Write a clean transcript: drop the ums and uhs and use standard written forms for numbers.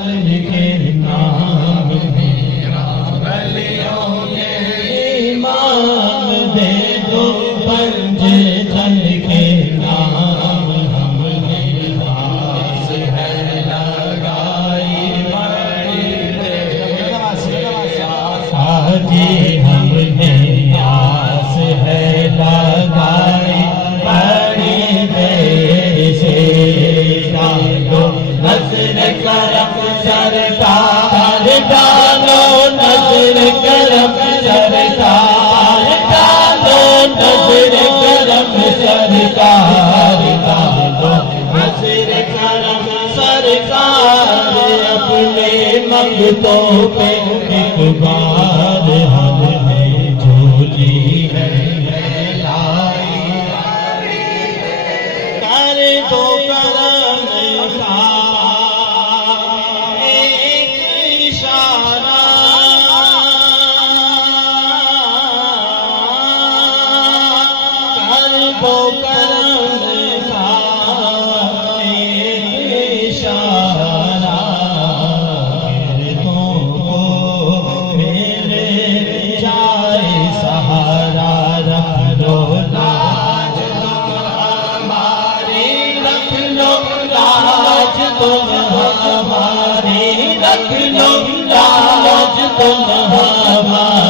کے نام میرا ولیوں کے امام دے دو پنج تن کے نام ہم نے آس ہے لگائی بڑی حاجی ہم نے آس ہے لگائی بڑی سے ڈالو نظر کرم سرکار ڈالو نظر کرم سرکار ڈالو نظر کرم سرکار ڈالو نظر کرم سرکار اپنے منگتوں پہ ایک بار ہم نے جھولی ہے لائی کر دو کرم کا ایک اشارہ کر دو کرم کا ایک اشارہ گردوں کو میرے جائے سہارا رکھ لو لاج تم ہماری رکھ لو لاج تم ہماری رکھ لو لاج تم ہماری